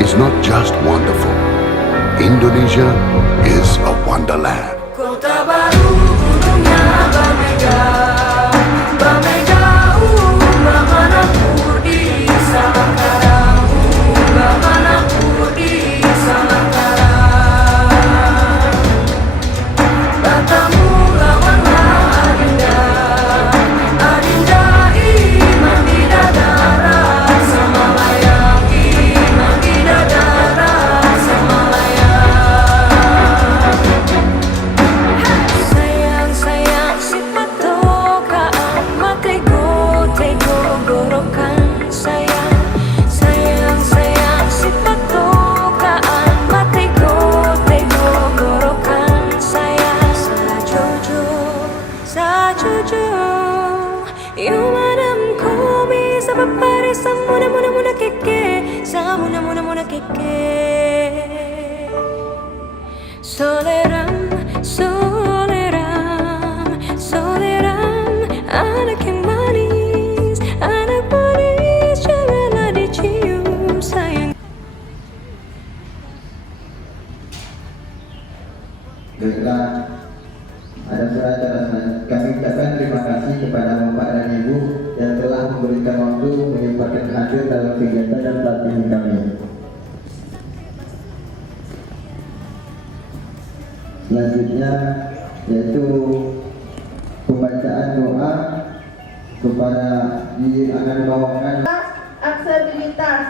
is not just wonderful. Indonesia is a wonderland. Kota baru gunungnya Bamega, Bamega Bamana Purdi Samangkarang, Bamana Purdi Samangkarang. Batamu lawanlah Adinda, Adinda iman di dadara Samalayang, iman di dadara Samalayang. Sayang sayang si patokaan matego tego gorokan sayang. Sayang sayang si patokaan matego tego gorokan sayang. Sajojo Yumadam komi sa papare sa muna muna muna keke, sa muna muna muna keke. Soleram, soleram, soleram, anak yang manis, janganlah dicium sayang. Baiklah, ada surat kami ucapkan terima kasih kepada Bapak dan Ibu yang telah memberikan waktu menyempatkan hadir dalam kegiatan dan pelatihan kami. Selanjutnya yaitu pembacaan doa kepada yang akan dibawakan. Aksesibilitas,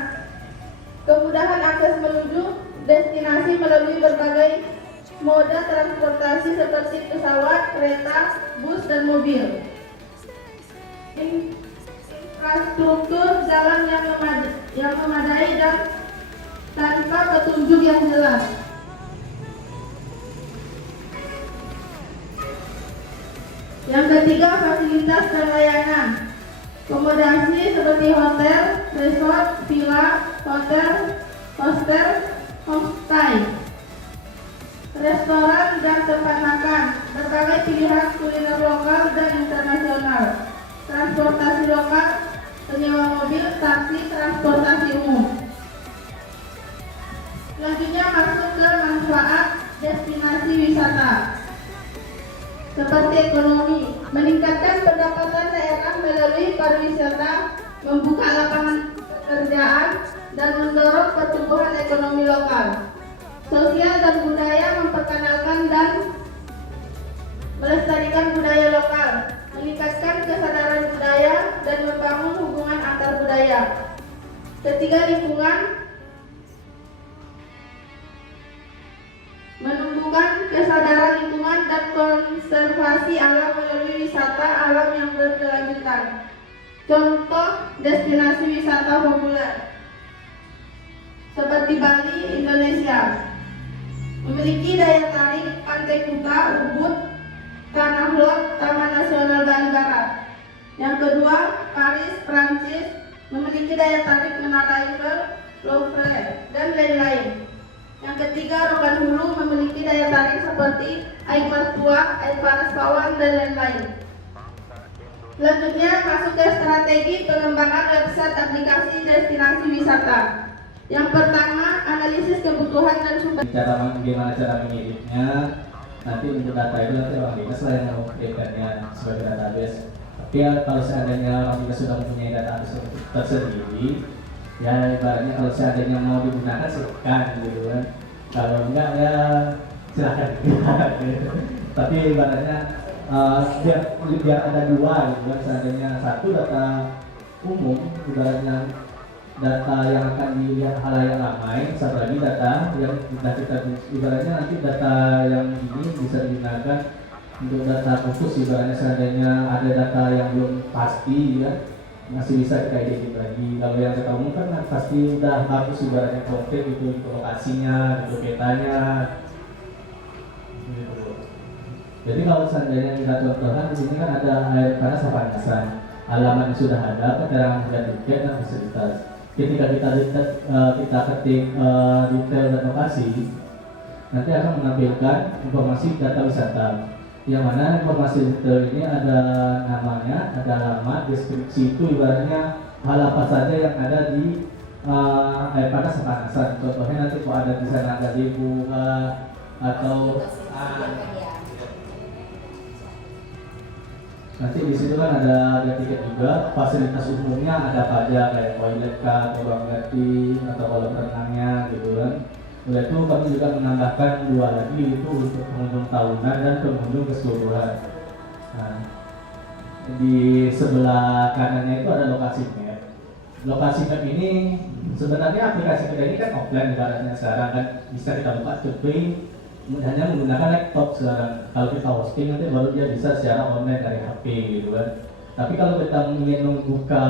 kemudahan akses menuju destinasi melalui berbagai moda transportasi seperti pesawat, kereta, bus, dan mobil. Infrastruktur jalan yang memadai dan tanpa petunjuk yang jelas. Yang ketiga, fasilitas dan layanan. Akomodasi seperti hotel, resort, villa, hotel, hostel, homestay, restoran dan tempat makan, berbagai pilihan kuliner lokal dan internasional, transportasi lokal, penyewa mobil, taksi, transportasi umum. Selanjutnya masuk ke manfaat destinasi wisata. Seperti ekonomi, meningkatkan pendapatan daerah melalui pariwisata, membuka lapangan pekerjaan, dan mendorong pertumbuhan ekonomi lokal. Sosial dan budaya, memperkenalkan dan melestarikan budaya lokal, meningkatkan kesadaran budaya, dan membangun hubungan antar budaya. Ketiga, lingkungan, menumbuhkan kesadaran lingkungan dan konservasi alam melalui wisata alam yang berkelanjutan. Contoh destinasi wisata populer seperti Bali, Indonesia, memiliki daya tarik Pantai Kuta, Ubud, Tanah Lot, Taman Nasional Bali Barat. Yang kedua, Paris, Prancis, memiliki daya tarik Menara Eiffel, Louvre, dan lain-lain. Yang ketiga, Rokan Hulu memiliki daya tarik seperti air Mertua, air panas Pawang, dan lain-lain. Selanjutnya, masuk ke strategi pengembangan website aplikasi destinasi wisata. Yang pertama, analisis kebutuhan dan sumber. Gimana cara mengeditnya? Nanti untuk data itu nanti orang dinas lah yang memberikannya sebagai database. Tapi ya, kalau seandainya orang dinas sudah mempunyai database tersendiri, ya ibaratnya kalau seandainya mau digunakan silakan gitu kan. Kalau enggak ya silakan. Tapi ibaratnya biar ada dua gitu kan. Seandainya satu data umum, ibaratnya data yang akan dilihat halayak ramai, satu lagi data yang kita ibaratnya nanti data yang ini bisa digunakan untuk data khusus. Ibaratnya seandainya ada data yang belum pasti ya masih bisa kita edit lagi. Kalau yang kita umum kan pasti udah bagus ibaratnya konkret gitu, lokasinya, gitu petanya gitu. Jadi kalau seandainya kita contohkan di sini kan ada air panas Panasan, alamat yang sudah ada, keterangan harga tiket dan fasilitas. Ketika kita ketik detail dan lokasi, nanti akan menampilkan informasi data wisata. Yang mana informasi detail ini ada namanya, ada alamat, deskripsi itu ibaratnya hal apa saja yang ada di air panas kepanasan. Contohnya nanti kalau ada di sana ada ibu atau nanti di situ kan ada tiket juga. Fasilitas umumnya ada apa aja kayak toilet kah, atau ruang ganti atau kolam renangnya gitu kan. Oleh itu kami juga menambahkan 2 lagi itu untuk pengunjung tahunan dan pengunjung keseluruhan. Nah, di sebelah kanannya itu ada lokasi map. Lokasi map ini sebenarnya aplikasi kita ini kan offline ibaratnya sekarang kan bisa kita buka tapi hanya menggunakan laptop sekarang. Kalau kita hosting nanti baru dia bisa secara online dari HP gitu kan. Tapi kalau kita ingin membuka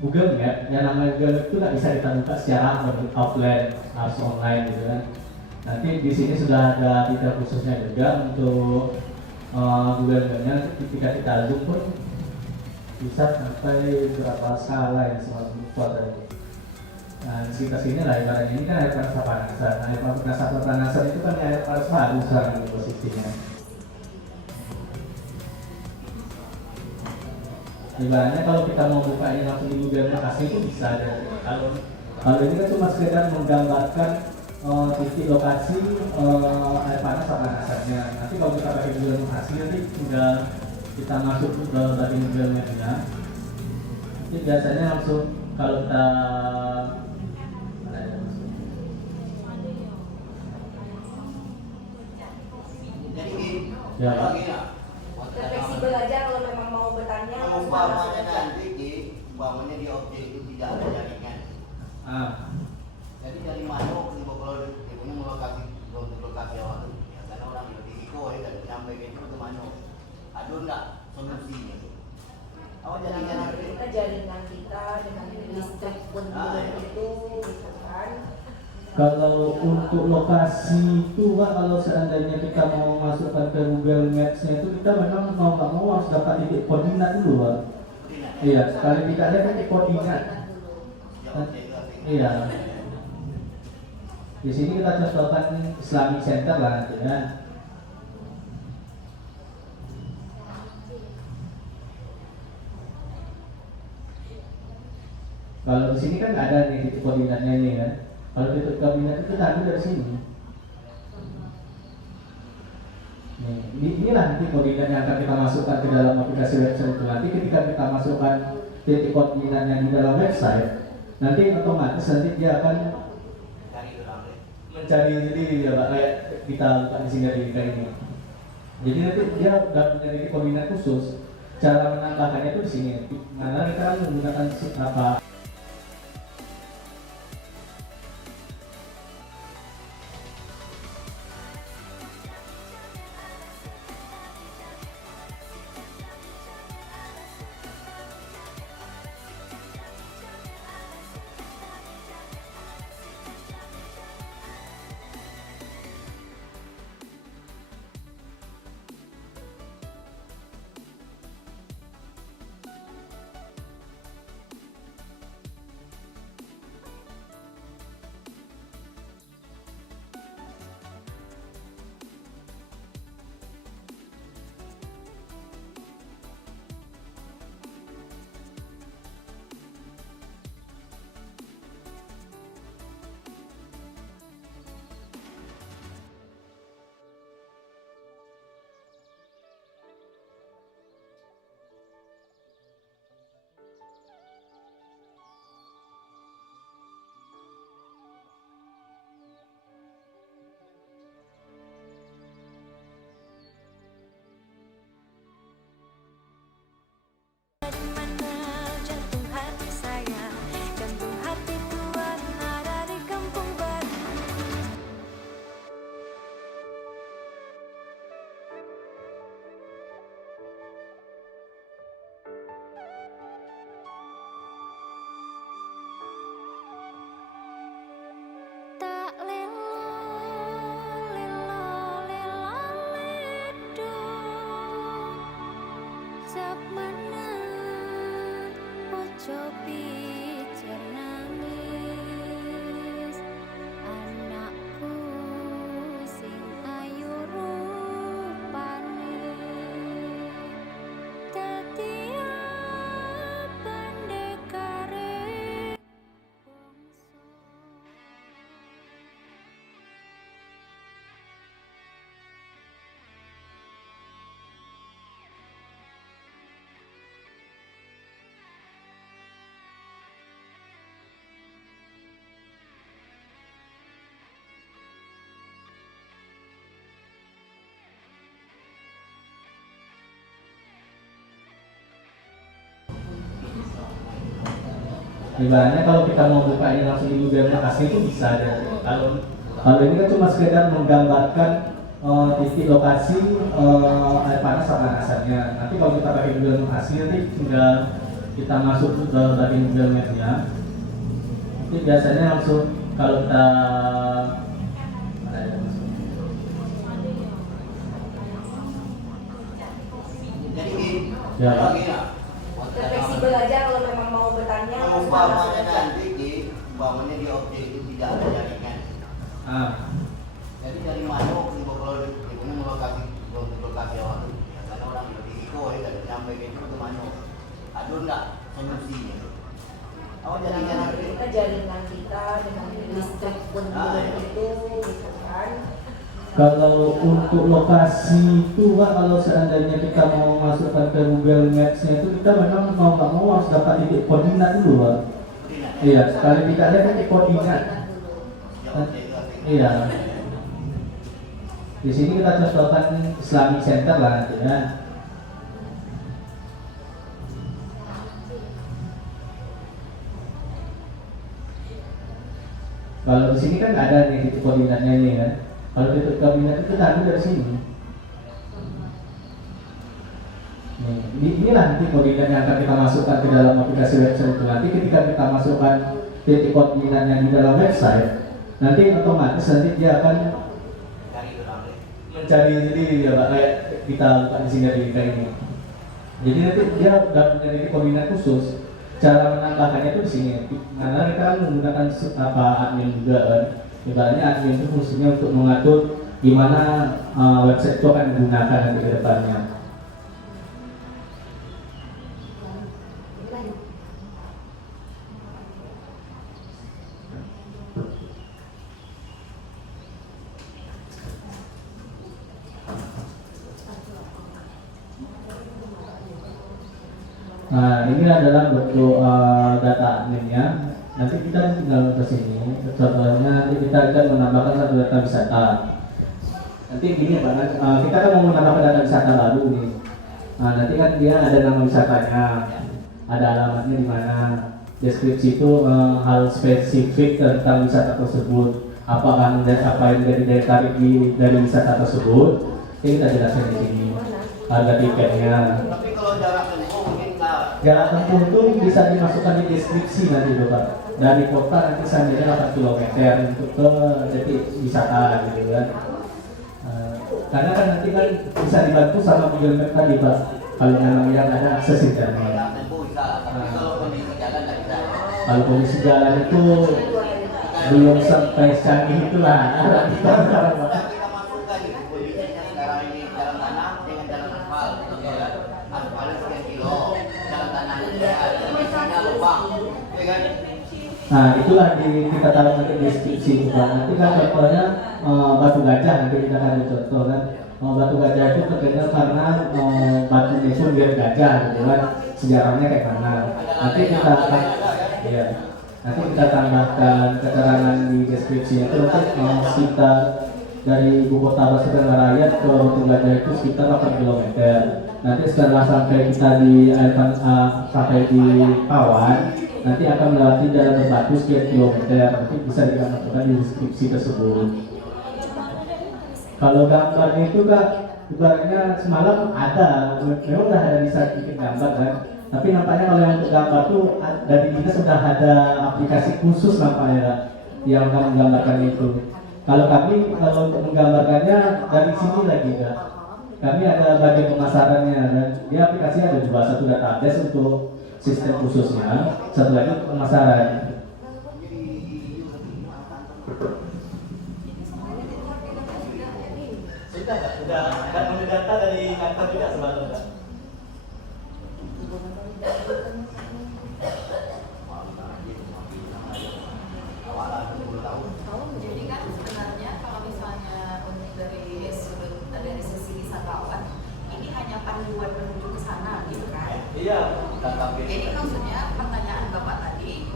Google Map, yang namanya Google Map itu nggak bisa kita buka secara offline, harus online gitu kan. Nanti di sini sudah ada fitur khususnya juga untuk Google Map-nya. Ketika kita zoom pun bisa sampai berapa skala yang semua tadi. Nah, di sekitar sini lah ibaratnya ini kan air panas panasan. Nah, air panas panasan itu kan air panas baru sekarang posisinya. Ibaratnya kalau kita mau buka ini langsung di Google Maps itu bisa aja. Kalau ini kan cuma sekedar menggambarkan titik lokasi air panas panasannya. Nanti kalau kita pakai Google Maps nanti tinggal kita masuk ke bagian Google Map-nya. Ini biasanya langsung kalau kita ya, Pak. Fleksibel aja kalau memang mau bertanya langsung Umpamanya aja. nanti umpamanya di objek itu tidak ada jaringan. Jadi dari mana di kalau dia punya lokasi awal itu, ya karena orang di Iko ya dan sampai itu ke mana? Ada enggak solusinya? Awak jaringan Kita jaringan kita dengan listrik pun itu gitu kan. Kalau untuk lokasi itu Pak, kalau seandainya kita mau masukkan ke Google Maps-nya itu kita memang mau nggak mau harus dapat titik koordinat dulu Pak. Iya, sekali tidak ada titik koordinat. Iya. Di sini kita contohkan Islamic Center lah nanti kan. Kalau di sini kan nggak ada nih titik koordinatnya ini kan. Kalau titik koordinat itu kita ambil dari sini. Nih, inilah nanti koordinat yang akan kita masukkan ke dalam aplikasi website itu. Nanti ketika kita masukkan titik koordinat yang di dalam website, nanti otomatis nanti dia akan mencari sendiri ya Pak, kayak kita buka di sini dari kayak ini. Jadi nanti dia udah punya titik koordinat khusus. Cara menambahkannya itu di sini. Karena kita kan menggunakan apa? Jantung hati saya, jantung hati Tuhan ada di kampung baru. Tak lelo, lelo, lelo, ledo. Sak menang, ojo pijer nangis. Anakku sing ayu rupane, dadi pandekare wong Ibaratnya kalau kita mau buka ini langsung di Google Maps itu bisa aja. Kalau ini kan cuma sekedar menggambarkan titik lokasi air panas sama asalnya. Nanti kalau kita pakai Google Maps nanti tinggal kita masuk ke bagian Google Maps-nya. Nanti biasanya langsung kalau kita jadi ya, Fleksibel aja kalau memang mau bertanya. umpamanya nanti umpamanya di objek itu tidak ada jaringan. Jadi dari mana di kalau di punya lokasi awal itu karena orang di Iko ya dan sampai ke mana ada enggak solusinya? Jaringan Kita jaringan kita dengan listrik pun itu gitu kan. kalau untuk lokasi itu Pak, kalau seandainya kita mau masukkan ke Google Maps-nya itu kita memang mau nggak mau harus dapat titik koordinat dulu Pak. Iya, sekali tidak ada titik koordinat. Iya. Di sini kita contohkan Islamic Center lah nanti ya. Kalau di sini kan nggak ada nih titik koordinatnya ini kan. Kalau titik koordinat itu kita ambil dari sini. Inilah titik koordinat yang akan kita masukkan ke dalam aplikasi website itu. Nanti ketika kita masukkan titik koordinatnya di dalam website, nanti otomatis nanti dia akan mencari sendiri ya Pak, kayak kita buka di sini dari kayak ini. Jadi nanti dia udah punya titik koordinat khusus. Cara menambahkannya itu di sini. Karena kita kan menggunakan admin juga kan. Ibaratnya admin itu fungsinya untuk mengatur gimana website itu akan digunakan nanti ke depannya. Nah, ini adalah bentuk data adminnya. Nanti kita tinggal ke sini. Contohnya nanti kita akan menambahkan satu data wisata. Nanti gini Pak, kita kan mau menambahkan data wisata baru nih. Nah, nanti kan dia ada nama wisatanya, ada alamatnya di mana. Deskripsi itu hal spesifik tentang wisata tersebut. Apa yang jadi daya tarik dari wisata tersebut? Ini kita jelaskan di sini. Harga tiketnya. Tapi kalau jarak tempuh mungkin jarak tempuh itu bisa dimasukkan di deskripsi nanti Bapak. Dari kota nanti seandainya 8 km untuk ke titik wisata gitu kan. Karena kan nanti kan bisa dibantu sama Google Map tadi Pak. Kalau memang yang ada akses internet. jarak tempuh bisa, tapi kalau kondisi jalan tidak bisa. Kalau kondisi jalan itu belum sampai secanggih itulah. Kita masukkan gitu kondisinya sekarang ini jalan tanah dengan jalan aspal, ya kan? Aspalnya sekian kilo, jalan tanahnya kondisinya lubang, ya kan? Nah itulah kita taruh nanti deskripsi Pak. Nanti kan contohnya batu gajah nanti kita akan contoh kan. Batu gajah itu terkenal karena batunya itu mirip gajah gitu kan. Sejarahnya kayak mana. Nanti kita akan ya. Nanti kita tambahkan keterangan di deskripsi itu nanti sekitar dari ibu kota Basudan Raya ke Batu Gajah itu sekitar 8 km. Nanti setelah sampai kita di sampai di Pawan, nanti akan melewati jalan berbatu sekian kilometer. Nanti bisa dimasukkan di deskripsi tersebut. Kalau gambarnya itu Kak, ibaratnya semalam ada, memang udah ada bisa bikin gambar kan. Tapi nampaknya kalau yang untuk gambar tuh dari kita sudah ada aplikasi khusus nampaknya Kak, yang akan menggambarkan itu. Kalau kami kalau untuk menggambarkannya dari sini lagi Kak. Kami ada bagian pemasarannya dan di aplikasi ada dua, satu database untuk sistem khususnya, satu lagi untuk pemasaran. Sudah data dari kantor juga sebetulnya. Jadi kan sebenarnya kalau misalnya untuk dari sisi wisatawan ini hanya panduan menuju ke sana gitu kan? Iya. Jadi maksudnya pertanyaan Bapak tadi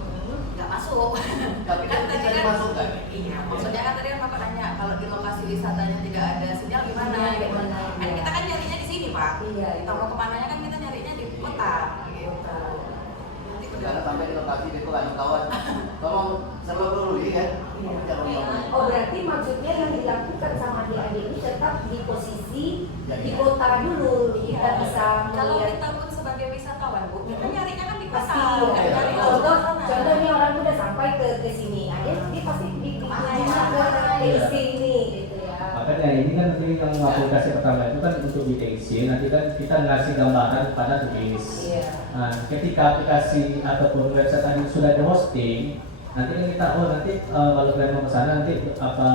nggak masuk. Tapi kan tadi bisa dimasukkan. Iya, maksudnya kan tadi kan Bapak nanya kalau di lokasi wisatanya tidak ada sinyal gimana? Gimana? Kan kita kan nyarinya di sini Pak. Iya. Kita mau kemananya kan kita nyarinya di kota gitu. Nanti Karena sampai di lokasi itu bukan kawan. Kalau serba dulu kan. Oh berarti maksudnya yang dilakukan sama adik-adik ini tetap di posisi di kota dulu kita bisa Kalau melihat. kita pun sebagai wisatawan, Bu, kita nyarinya kan di kota. Pasti nggak nyari di contohnya orang tuh udah sampai ke sini, dia pasti di sini gitu ya. Makanya ini kan nanti yang aplikasi pertama itu kan untuk deteksi, nanti kan kita ngasih gambaran pada turis. Iya. Nah, ketika aplikasi ataupun website tadi sudah di hosting, nanti kan kita nanti kalau kalian mau ke sana nanti apa